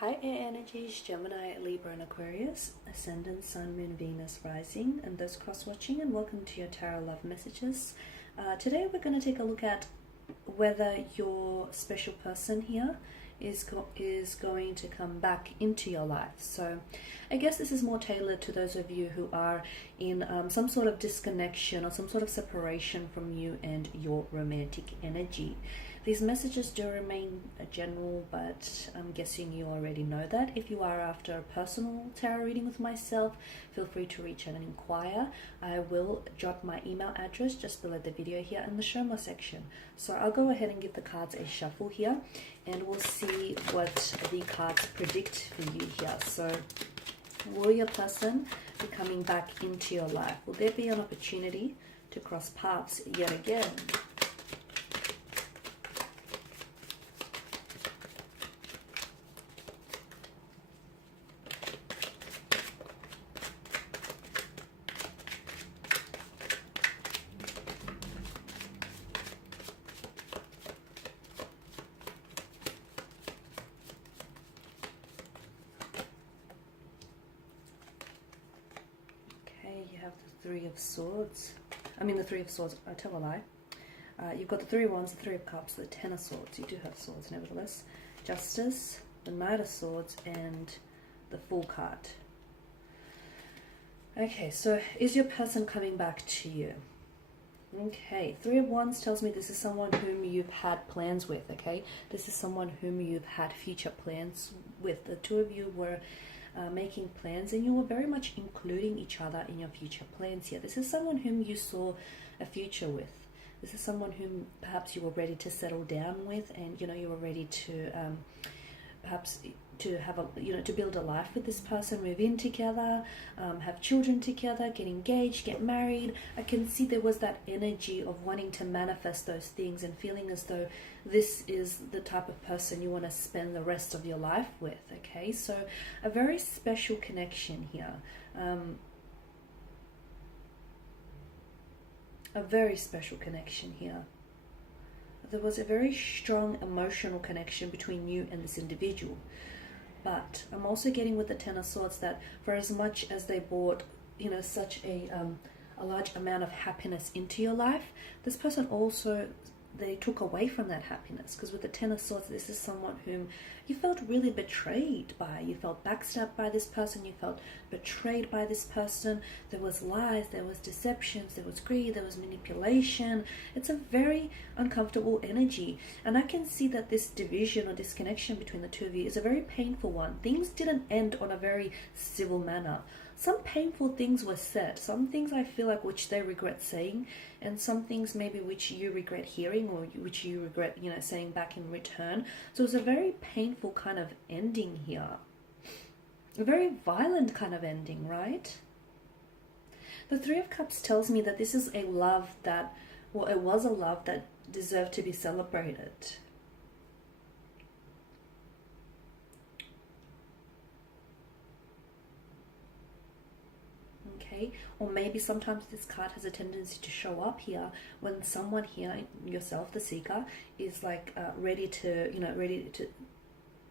Hi Air Energies, Gemini, Libra and Aquarius, Ascendant, Sun, Moon, Venus, Rising, and those cross-watching, and welcome to your Tarot Love Messages. Today we're going to take a look at whether your special person here is going to come back into your life. So I guess this is more tailored to those of you who are in some sort of disconnection or some sort of separation from you and your romantic energy. These messages do remain general, but I'm guessing you already know that. If you are after a personal tarot reading with myself, feel free to reach out and inquire. I will jot my email address just below the video here in the show more section. So I'll go ahead and give the cards a shuffle here, and we'll see what the cards predict for you here. So will your person be coming back into your life? Will there be an opportunity to cross paths yet again? You have the Three of Swords. The Three of Swords, I tell a lie. You've got the Three of Wands, the Three of Cups, the Ten of Swords. You do have swords, nevertheless. Justice, the Knight of Swords, and the Fool card. Okay, so is your person coming back to you? Okay, Three of Wands tells me this is someone whom you've had plans with, okay? This is someone whom you've had future plans with. The two of you were making plans, and you were very much including each other in your future plans here. This is someone whom you saw a future with. This is someone whom perhaps you were ready to settle down with, and you were ready to perhaps to have a to build a life with this person, move in together, have children together, get engaged, get married. I can see there was that energy of wanting to manifest those things and feeling as though this is the type of person you want to spend the rest of your life with. Okay, so a very special connection here. A very special connection here. There was a very strong emotional connection between you and this individual. But I'm also getting with the Ten of Swords that for as much as they brought, such a large amount of happiness into your life, this person also, they took away from that happiness. Because with the Ten of Swords, this is someone whom you felt really betrayed by. You felt backstabbed by this person. You felt betrayed by this person. There was lies, there was deceptions, there was greed, there was manipulation. It's a very uncomfortable energy. And I can see that this division or disconnection between the two of you is a very painful one. Things didn't end on a very civil manner. Some painful things were said. Some things I feel like which they regret saying, and some things maybe which you regret hearing, or which you regret, saying back in return. So it's a very painful kind of ending here. A very violent kind of ending, right? The Three of Cups tells me that this is a love that, well, it was a love that deserved to be celebrated. Okay, or maybe sometimes this card has a tendency to show up here when someone here, yourself, the seeker, is like ready to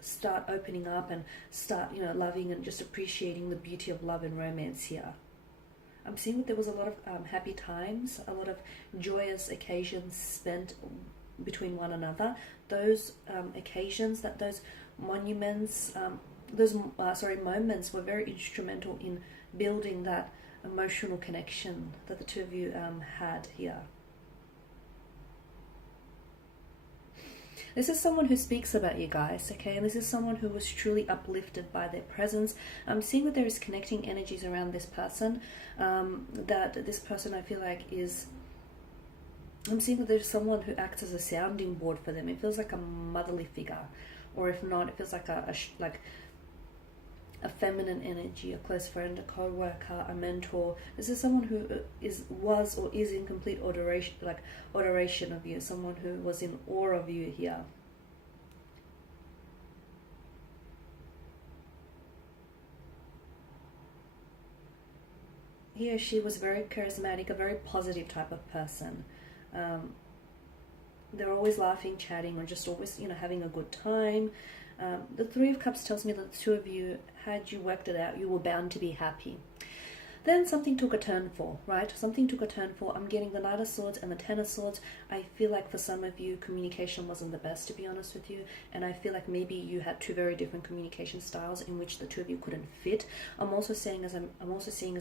start opening up and start, loving and just appreciating the beauty of love and romance here. I'm seeing that there was a lot of happy times, a lot of joyous occasions spent between one another. Those occasions, those moments were very instrumental in building that emotional connection that the two of you had here. This is someone who speaks about you guys, okay? And this is someone who was truly uplifted by their presence. I'm seeing that there is connecting energies around this person, that this person, I feel like, I'm seeing that there's someone who acts as a sounding board for them. It feels like a motherly figure, or if not, it feels like a feminine energy, a close friend, a co-worker, a mentor. This is someone who was or is in complete adoration of you, someone who was in awe of you here. He or she was very charismatic, a very positive type of person. They're always laughing, chatting, or just always, having a good time. The Three of Cups tells me that the two of you, had you worked it out, you were bound to be happy. Then something took a turn for, right? Something took a turn for. I'm getting the Knight of Swords and the Ten of Swords. I feel like for some of you, communication wasn't the best, to be honest with you. And I feel like maybe you had two very different communication styles in which the two of you couldn't fit. I'm also seeing, as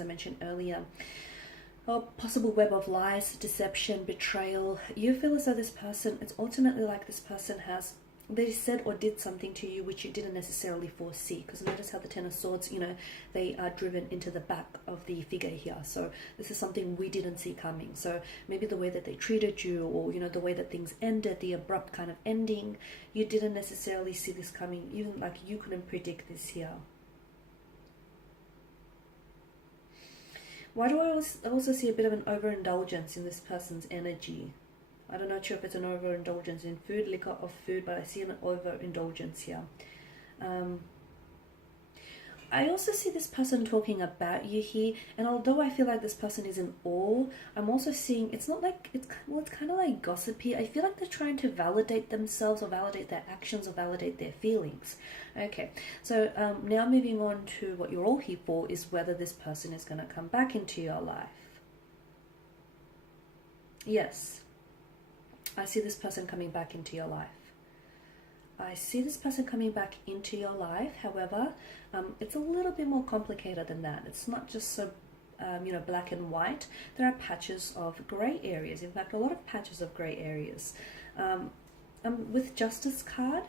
I mentioned earlier, a possible web of lies, deception, betrayal. You feel as though this person, it's ultimately like this person they said or did something to you which you didn't necessarily foresee. Because notice how the Ten of Swords, they are driven into the back of the figure here. So this is something we didn't see coming. So maybe the way that they treated you, or the way that things ended, the abrupt kind of ending, you didn't necessarily see this coming. Even like you couldn't predict this here. Why do I also see a bit of an overindulgence in this person's energy? I'm not sure if it's an overindulgence in food, liquor, or food, but I see an overindulgence here. I also see this person talking about you here, and although I feel like this person is in awe, I'm also seeing it's kind of like gossipy. I feel like they're trying to validate themselves, or validate their actions, or validate their feelings. Okay, so now moving on to what you're all here for is whether this person is going to come back into your life. Yes, I see this person coming back into your life. I see this person coming back into your life. However, it's a little bit more complicated than that. It's not just so, black and white. There are patches of grey areas. In fact, a lot of patches of grey areas. With Justice card,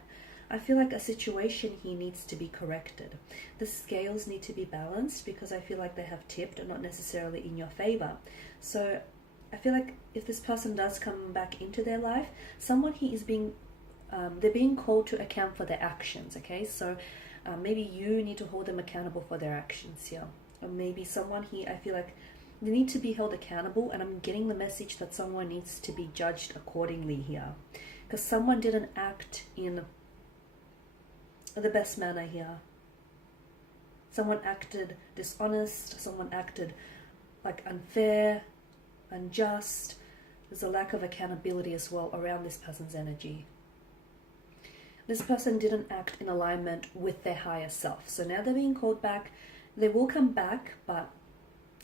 I feel like a situation here needs to be corrected. The scales need to be balanced because I feel like they have tipped and not necessarily in your favor. So I feel like if this person does come back into their life, someone here is they're being called to account for their actions, okay? So maybe you need to hold them accountable for their actions here. Or maybe someone here, I feel like they need to be held accountable, and I'm getting the message that someone needs to be judged accordingly here. Because someone didn't act in the best manner here. Someone acted dishonest, someone acted like unfair, unjust. There's a lack of accountability as well around this person's energy. This person didn't act in alignment with their higher self. So now they're being called back. They will come back, but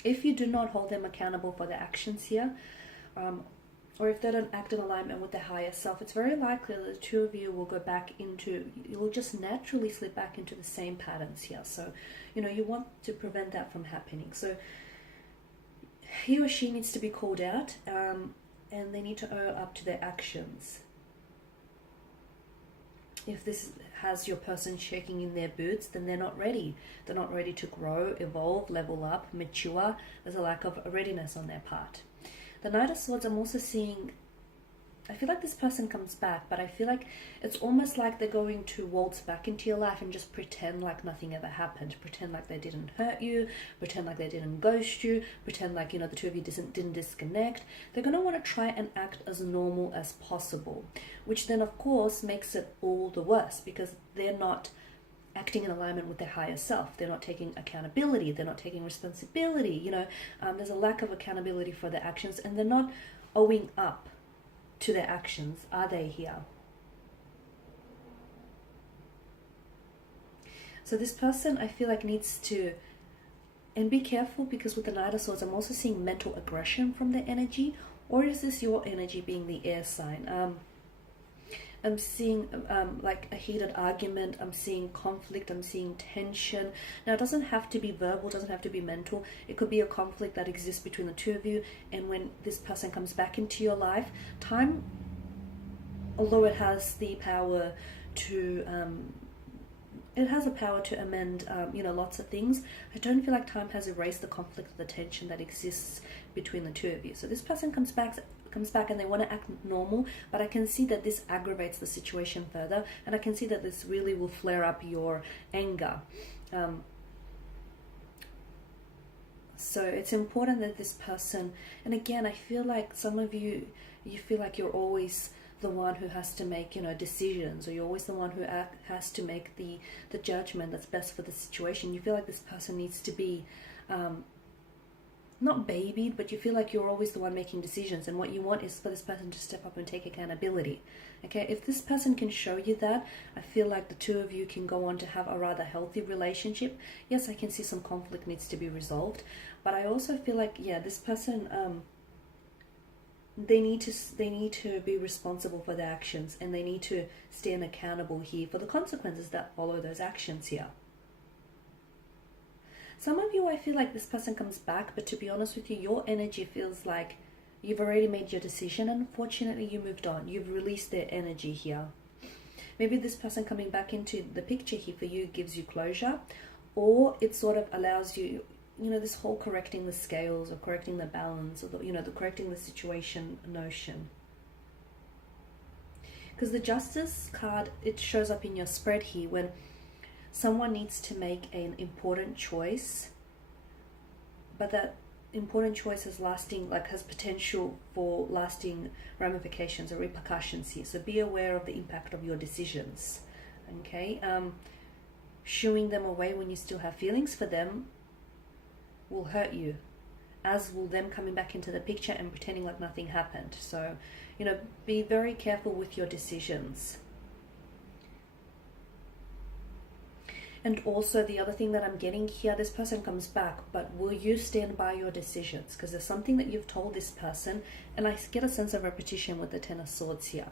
if you do not hold them accountable for their actions here, or if they don't act in alignment with their higher self, it's very likely that the two of you will go back into, you'll just naturally slip back into the same patterns here. So, you want to prevent that from happening. So he or she needs to be called out, and they need to own up to their actions. If this has your person shaking in their boots, then they're not ready. They're not ready to grow, evolve, level up, mature. There's a lack of readiness on their part. The Knight of Swords, I'm also seeing, I feel like this person comes back, but I feel like it's almost like they're going to waltz back into your life and just pretend like nothing ever happened. Pretend like they didn't hurt you, pretend like they didn't ghost you, pretend like, the two of you didn't disconnect. They're going to want to try and act as normal as possible, which then of course makes it all the worse because they're not acting in alignment with their higher self. They're not taking accountability. They're not taking responsibility. There's a lack of accountability for their actions, and they're not owing up to their actions, are they here? So this person, I feel like, needs to, and be careful, because with the Knight of Swords, I'm also seeing mental aggression from their energy. Or is this your energy being the air sign? I'm seeing like a heated argument. I'm seeing conflict. I'm seeing tension. Now, it doesn't have to be verbal. It doesn't have to be mental. It could be a conflict that exists between the two of you. And when this person comes back into your life, time, although it has the power to, amend, lots of things, I don't feel like time has erased the conflict or the tension that exists between the two of you. So this person comes back and they want to act normal, but I can see that this aggravates the situation further, and I can see that this really will flare up your anger. So it's important that this person, and again, I feel like some of you feel like you're always the one who has to make, decisions, or you're always the one who has to make the judgment that's best for the situation. You feel like this person needs to be not babied, but you feel like you're always the one making decisions, and what you want is for this person to step up and take accountability. Okay, if this person can show you that, I feel like the two of you can go on to have a rather healthy relationship. Yes, I can see some conflict needs to be resolved, but I also feel like, yeah, this person, they need to be responsible for their actions, and they need to stand accountable here for the consequences that follow those actions here. Some of you, I feel like this person comes back, but to be honest with you, your energy feels like you've already made your decision, and unfortunately you moved on. You've released their energy here. Maybe this person coming back into the picture here for you gives you closure, or it sort of allows you, you know, this whole correcting the scales or correcting the balance, or the, you know, the correcting the situation notion. Because the Justice card, it shows up in your spread here when someone needs to make an important choice, but that important choice is lasting, like has potential for lasting ramifications or repercussions here. So be aware of the impact of your decisions. Okay, shooing them away when you still have feelings for them will hurt you, as will them coming back into the picture and pretending like nothing happened. So, you know, be very careful with your decisions. And also the other thing that I'm getting here, this person comes back, but will you stand by your decisions? Because there's something that you've told this person, and I get a sense of repetition with the Ten of Swords here.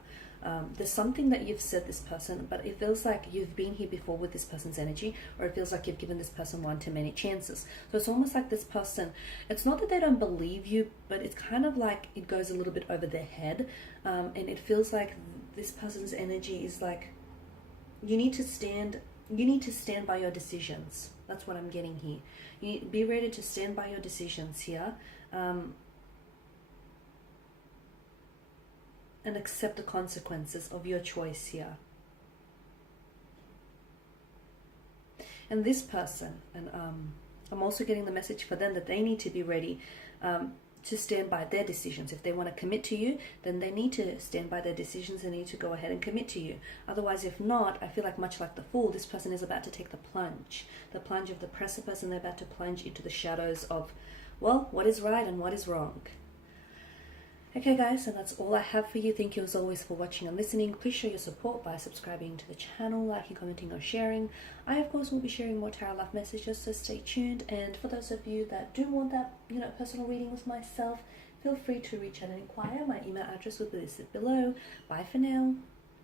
There's something that you've said this person, but it feels like you've been here before with this person's energy, or it feels like you've given this person one too many chances. So it's almost like this person, it's not that they don't believe you, but it's kind of like it goes a little bit over their head, and it feels like this person's energy is like, you need to stand by your decisions. That's what I'm getting here. You need to be ready to stand by your decisions here, and accept the consequences of your choice here. And this person, and I'm also getting the message for them that they need to be ready to stand by their decisions. If they want to commit to you, then they need to stand by their decisions and need to go ahead and commit to you. Otherwise, if not, I feel like much like the Fool, this person is about to take the plunge of the precipice, and they're about to plunge into the shadows of, well, what is right and what is wrong. Okay guys, and that's all I have for you. Thank you as always for watching and listening. Please show your support by subscribing to the channel, liking, commenting, or sharing. I of course will be sharing more tarot life messages, so stay tuned. And for those of you that do want that, you know, personal reading with myself, feel free to reach out and inquire. My email address will be listed below. Bye for now.